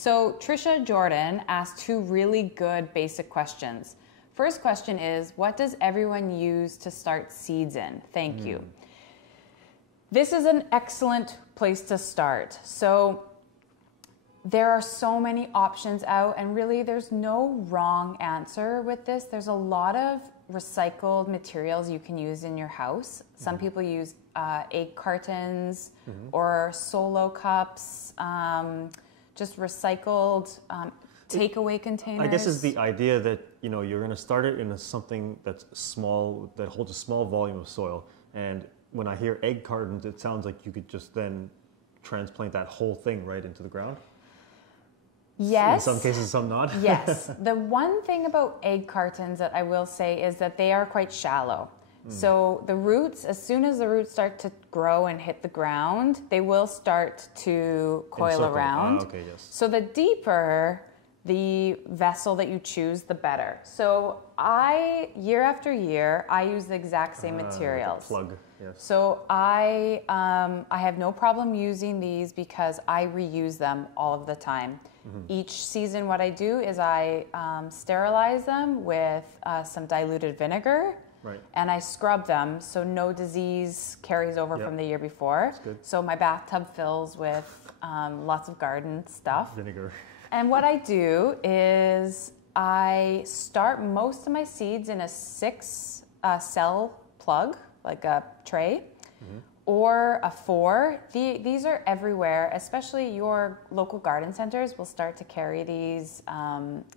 So Trisha Jordan asked two really good basic questions. First question is, what does everyone use to start seeds in? Thank you. This is an excellent place to start. So there are so many options out, and really there's no wrong answer with this. There's a lot of recycled materials you can use in your house. Some people use egg cartons or solo cups, just recycled takeaway containers. I guess is the idea that you're going to start it in something that's small, that holds a small volume of soil. And when I hear egg cartons, it sounds like you could just then transplant that whole thing right into the ground. Yes. In some cases, some not. Yes. The one thing about egg cartons that I will say is that they are quite shallow. So the roots, as soon as the roots start to grow and hit the ground, they will start to coil around. Okay, yes. So the deeper the vessel that you choose, the better. So year after year, I use the exact same materials. Like a plug, yes. So I have no problem using these because I reuse them all of the time. Each season, what I do is I sterilize them with some diluted vinegar. Right. And I scrub them so no disease carries over from the year before. That's good. So my bathtub fills with lots of garden stuff. Vinegar. And what I do is I start most of my seeds in a 6 cell plug, like a tray, or a 4. These are everywhere, especially your local garden centers will start to carry these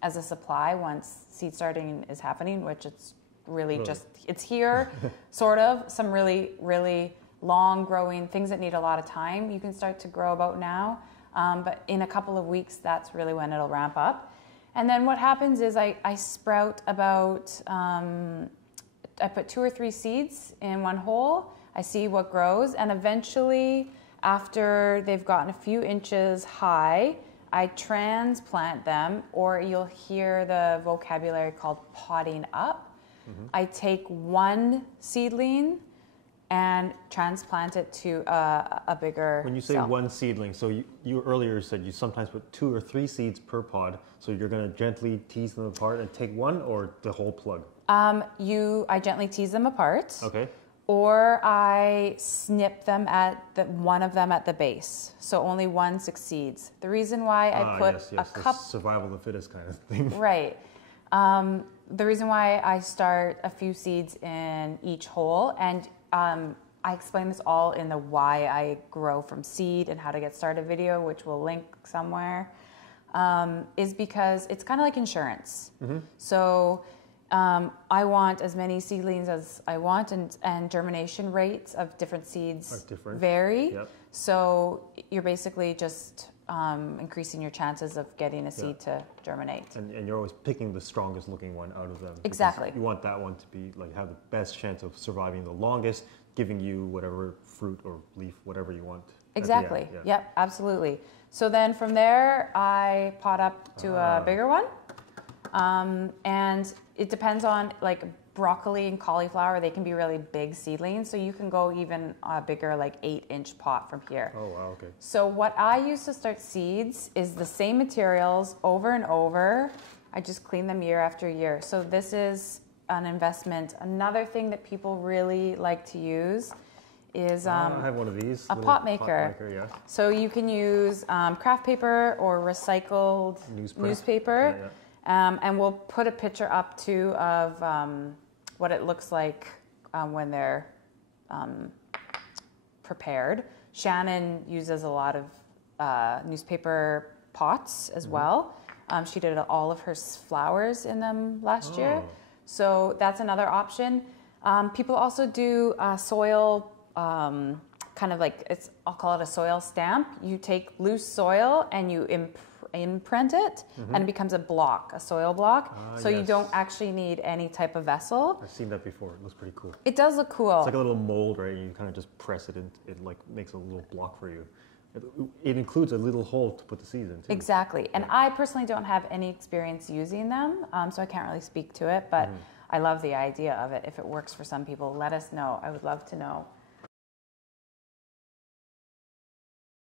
as a supply once seed starting is happening, which it's really just, it's here, sort of. Some really, really long growing things that need a lot of time you can start to grow about now. But in a couple of weeks, that's really when it'll ramp up. And then what happens is I sprout about, I put 2 or 3 seeds in one hole. I see what grows. And eventually, after they've gotten a few inches high, I transplant them, or you'll hear the vocabulary called potting up. I take one seedling and transplant it to a bigger When you say cell. one seedling, so you earlier said you sometimes put 2 or 3 seeds per pod, so you're going to gently tease them apart and take one, or the whole plug? I gently tease them apart. Okay. Or I snip them one of them at the base, so only one succeeds. The reason why I put a cup, survival of the fittest kind of thing. Right. The reason why I start a few seeds in each hole, and I explain this all in the why I grow from seed and how to get started video, which we'll link somewhere, is because it's kind of like insurance. So I want as many seedlings as I want, and germination rates of different seeds vary. Yep. So you're basically just increasing your chances of getting a seed to germinate. And you're always picking the strongest looking one out of them. Exactly. You want that one to be have the best chance of surviving the longest, giving you whatever fruit or leaf, whatever you want. Exactly. Yep, absolutely. So then from there, I pot up to a bigger one. And it depends on broccoli and cauliflower, they can be really big seedlings. So you can go even bigger, 8-inch pot from here. Oh, wow, okay. So what I use to start seeds is the same materials over and over. I just clean them year after year. So this is an investment. Another thing that people really like to use is I have one of these. A pot maker. Yeah. So you can use craft paper or recycled newspaper. Yeah. And we'll put a picture up too of what it looks like when they're prepared. Shannon uses a lot of newspaper pots as well. She did all of her flowers in them last year. So that's another option. People also do soil, kind of I'll call it a soil stamp. You take loose soil and you imprint it, and it becomes a soil block. So you don't actually need any type of vessel. I've seen that before. It looks pretty cool. It does look cool. It's like a little mold, right? You kind of just press it, and it makes a little block for you. It includes a little hole to put the seeds in too. Exactly. And I personally don't have any experience using them, so I can't really speak to it, but I love the idea of it. If it works for some people, let us know. I would love to know.